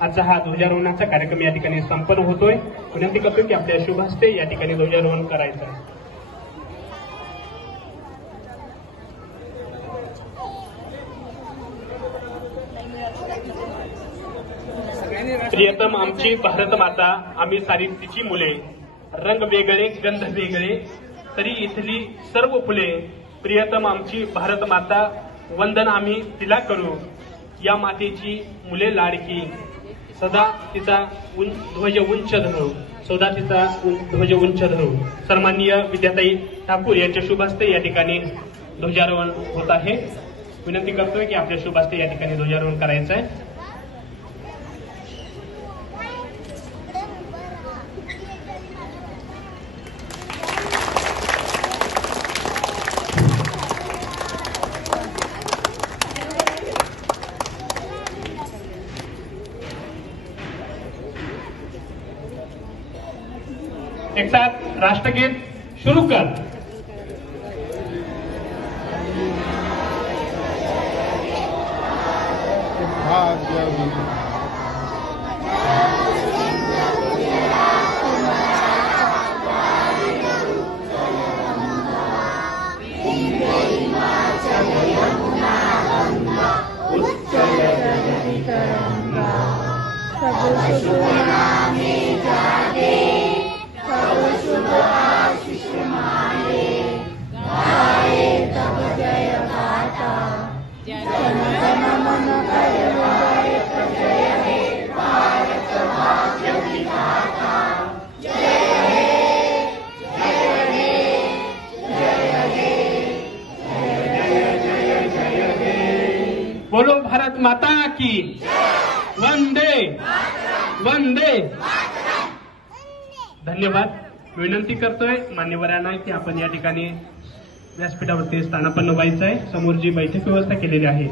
आजचा हा ध्वजारोहणाचा कार्यक्रम या ठिकाणी संपन्न होतोय। विनंती करतो की आपल्या शुभ हस्ते या ठिकाणी ध्वजारोहण करायचं आहे। प्रियतम आमची भारत माता, आम्ही सारी तिची मुले, रंग वेगळे गंध वेगळे तरी इथली सर्व फुले। प्रियतम आमची भारत माता, वंदन आम्ही तिला करू, या मातेची मुले लाडकी, सदा तिचा ध्वज उंच धरू, सदा तिचा ध्वज उंच धरू। सन्माननीय विद्याताई ठाकूर यांच्या शुभ हस्ते या ठिकाणी ध्वजारोहण होत आहे। विनंती करतोय की आपल्या शुभ हस्ते या ठिकाणी ध्वजारोहण करायचं आहे। एक साथ राष्ट्रगीत शुरू कर। बोलो भारत माता की वंदे वंदे। धन्यवाद। विनंती करतोय मान्यवरांना की आपण या ठिकाणी व्यासपीठावरती स्थानापन्न व्हायचं आहे। समोर जी बैठक व्यवस्था केलेली आहे